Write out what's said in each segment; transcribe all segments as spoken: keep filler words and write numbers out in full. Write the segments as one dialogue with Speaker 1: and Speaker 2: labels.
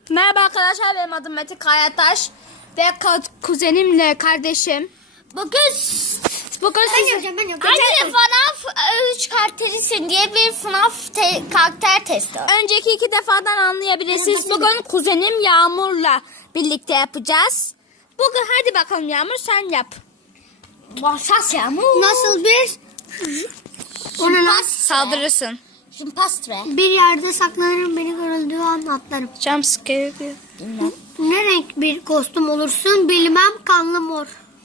Speaker 1: Merhaba arkadaşlar, benim adım Mete Kayataş ve ka- kuzenimle kardeşim.
Speaker 2: Bugün
Speaker 1: Bugün
Speaker 2: ben
Speaker 1: size...
Speaker 2: yapacağım, ben yapacağım.
Speaker 1: Anne,
Speaker 2: F NAF üç karakterisin diye bir F NAF te- karakter testi.
Speaker 1: önceki iki defadan anlayabilirsiniz. Bugün kuzenim Yağmur'la birlikte yapacağız. Bugün hadi bakalım Yağmur, sen yap.
Speaker 2: Başas ya mı? Nasıl bir? Ona nasıl?
Speaker 1: Saldırırsın.
Speaker 2: Jimpastre. Bir yerde saklanırım, beni görüldüğü an atlarım.
Speaker 1: Jumpscare.
Speaker 2: Ne renk bir kostüm olursun bilmem, kanlı mor.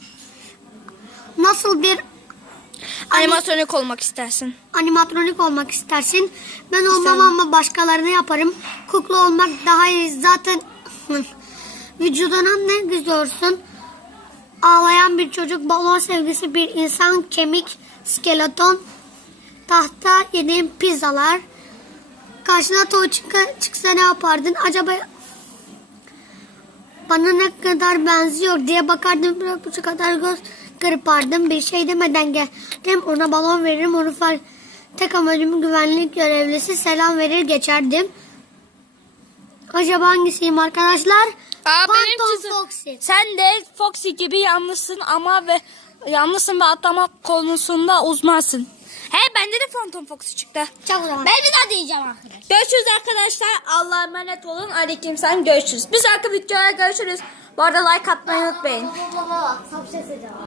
Speaker 2: Nasıl bir
Speaker 1: Animatronik olmak istersin.
Speaker 2: animatronik olmak istersin? Ben olmam ama başkalarını yaparım. Kukla olmak daha iyi. Zaten vücuduna ne güzüyorsun? Ağlayan bir çocuk, balon sevgisi bir insan, kemik, skeleton, tahta, yediğin pizzalar. Karşına toy çık- çıksa ne yapardın? Acaba bana ne kadar benziyor diye bakardım, bir buçuk kadar göz kırpardım. Bir şey demeden geldim, ona balon veririm, onu fark tek amacım güvenlik görevlisi, selam verir geçerdim. Acaba hangisiyim arkadaşlar?
Speaker 1: Aa,
Speaker 2: Phantom
Speaker 1: benim çizim-
Speaker 2: Foxy.
Speaker 1: Sen de Foxy gibi yanlışsın ama ve yanlışsın ve atlamak konusunda uzmansın. He, bende de Phantom Foxy çıktı.
Speaker 2: Çok o zaman. Ben bir daha diyeceğim arkadaşlar.
Speaker 1: Görüşürüz arkadaşlar. Allah'a emanet olun. Aleykümselam, görüşürüz. Bir sonraki videoya görüşürüz. Bu arada like atmayı unutmayın.
Speaker 2: Baba baba baba. Sana bir şey söyleyeceğim.